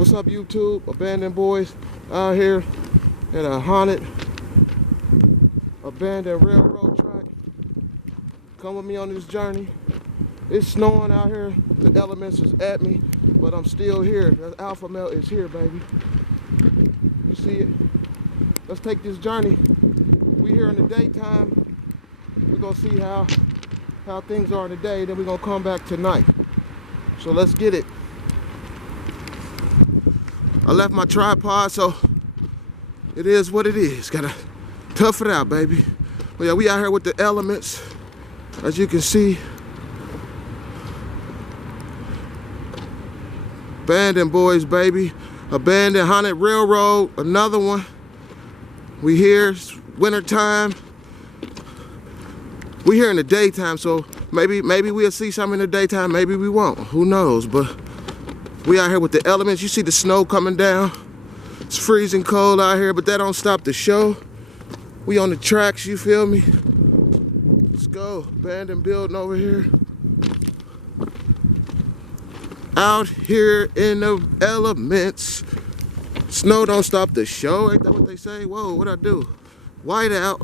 What's up, YouTube? Abandoned boys out here at a haunted abandoned railroad track. Come with me on this journey. It's snowing out here. The elements is at me, but I'm still here. The alpha male is here, baby. You see it? Let's take this journey. We here in the daytime. We're gonna see how things are in the day. Then we're gonna come back tonight. So let's get it. I left my tripod, so it is what it is. Gotta tough it out, baby. But yeah, we out here with the elements, as you can see. Abandoned boys, baby. Abandoned haunted railroad, another one. We here, it's winter time. We here in the daytime, so maybe we'll see something in the daytime, maybe we won't. Who knows? But we out here with the elements. You see the snow coming down. It's freezing cold out here, but that don't stop the show. We on the tracks, you feel me? Let's go. Abandoned building over here. Out here in the elements. Snow don't stop the show. Ain't that what they say? Whoa, what'd I do? White out.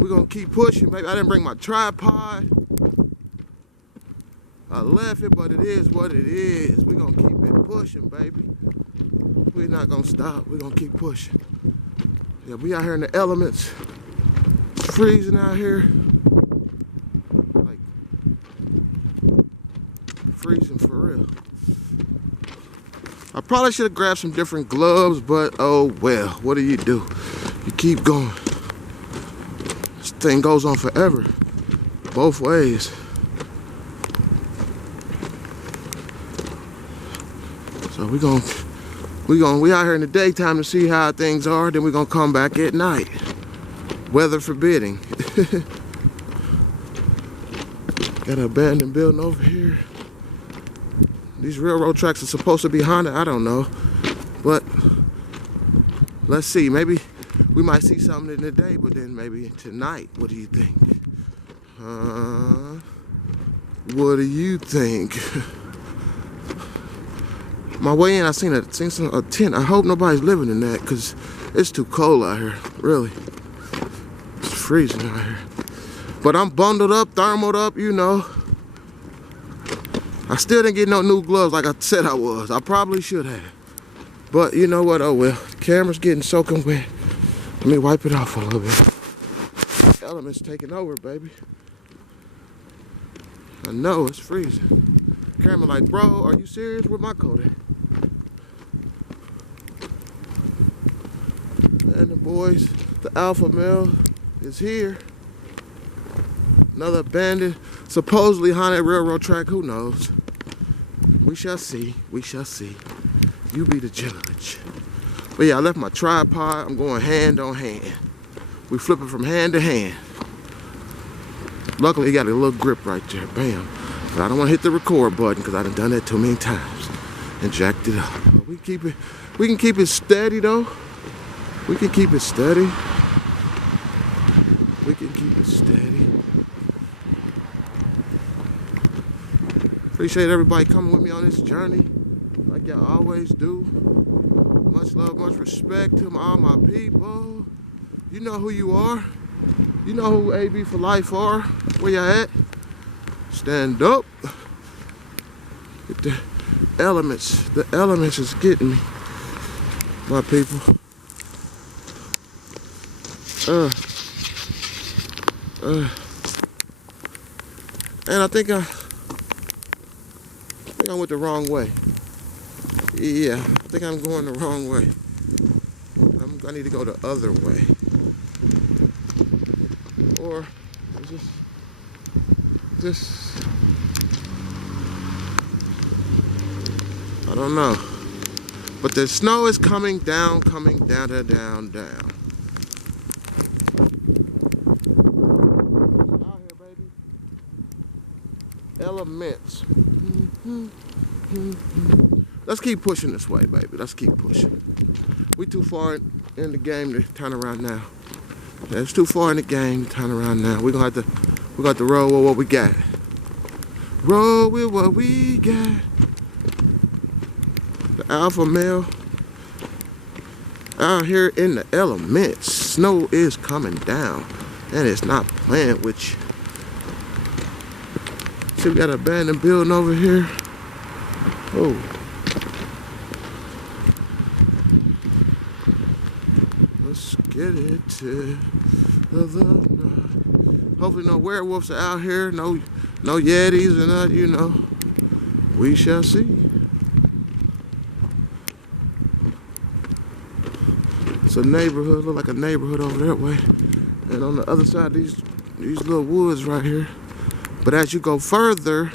We're gonna keep pushing, baby. I didn't bring my tripod. I left it, but it is what it is. We're gonna keep it pushing, baby. We're not gonna stop. We're gonna keep pushing. Yeah, we out here in the elements. It's freezing out here. Like, freezing for real. I probably should have grabbed some different gloves, but oh well. What do? You keep going. This thing goes on forever. Both ways. So we out here in the daytime to see how things are, then we're gonna come back at night. Weather forbidding. Got an abandoned building over here. These railroad tracks are supposed to be haunted, I don't know. But let's see, maybe we might see something in the day, but then maybe tonight. What do you think? What do you think? My way in, I seen a tent. I hope nobody's living in that, because it's too cold out here, really. It's freezing out here. But I'm bundled up, thermaled up, you know. I still didn't get no new gloves like I said I was. I probably should have. But you know what, oh well. The camera's getting soaking wet. Let me wipe it off a little bit. Elements taking over, baby. I know, it's freezing. Camera like, bro, are you serious? Where my coat at? And the boys, the alpha male is here. Another abandoned, supposedly haunted railroad track, who knows? We shall see, we shall see. You be the judge. But yeah, I left my tripod, I'm going hand on hand. We flipping from hand to hand. Luckily, it got a little grip right there, bam. But I don't want to hit the record button because I done that too many times and jacked it up. But we can keep it steady though. We can keep it steady. We can keep it steady. Appreciate everybody coming with me on this journey, like y'all always do. Much love, much respect to all my people. You know who you are. You know who AB for life are. Where y'all at? Stand up. Get the elements. The elements is getting me, my people. And I think I went the wrong way. Yeah, I think I'm going the wrong way. I need to go the other way. Or just I don't know. But the snow is coming down, down. Out here, baby. Elements. Let's keep pushing this way, baby. Let's keep pushing. We too far in the game to turn around now. Yeah, it's too far in the game to turn around now. We got to roll with what we got. Roll with what we got. The alpha male out here in the elements. Snow is coming down and it's not playing with you. See, we got an abandoned building over here. Oh. Let's get it to the night. Hopefully no werewolves are out here, no yetis or not, you know. We shall see. It's a neighborhood, look like a neighborhood over that way. And on the other side, these little woods right here. But as you go further,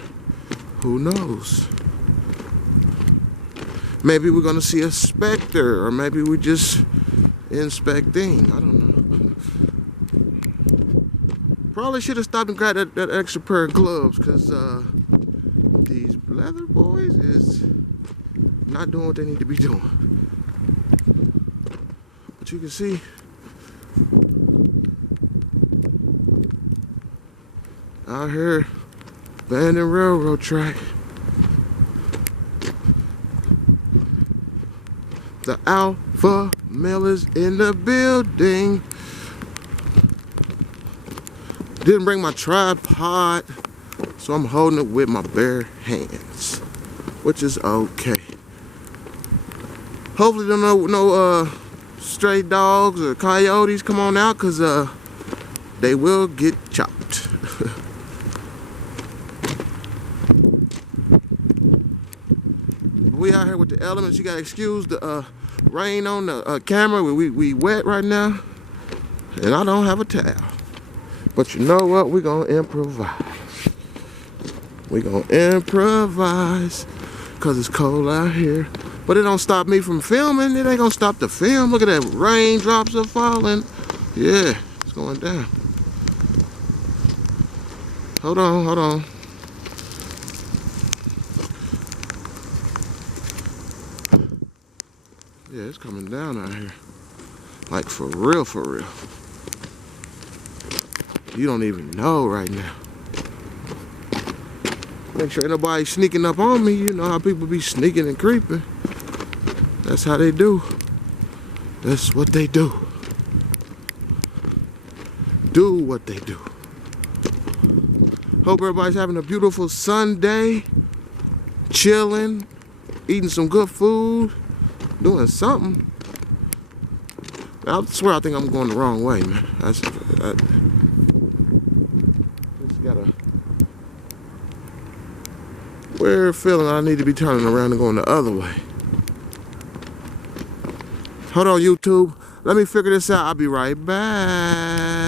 who knows? Maybe we're gonna see a specter, or maybe we just inspecting. I don't know. Probably should have stopped and grabbed that extra pair of gloves, because these leather boys is not doing what they need to be doing. But you can see out here, abandoned railroad track. The alpha male is in the building. Didn't bring my tripod, so I'm holding it with my bare hands, which is okay. Hopefully don't no stray dogs or coyotes come on out, cause they will get chopped. We out here with the elements. You gotta excuse the rain on the camera. We wet right now, and I don't have a towel. But you know what? We're gonna improvise. We're gonna improvise, cause it's cold out here. But it don't stop me from filming. It ain't gonna stop the film. Look at that, raindrops are falling. Yeah, it's going down. Hold on, hold on. Yeah, it's coming down out here. Like for real, for real. You don't even know right now. Make sure ain't nobody sneaking up on me. You know how people be sneaking and creeping. That's how they do. That's what they do. Do what they do. Hope everybody's having a beautiful Sunday. Chilling. Eating some good food. Doing something. I swear I think I'm going the wrong way, man. I just got a weird feeling I need to be turning around and going the other way. Hold on, YouTube. Let me figure this out. I'll be right back.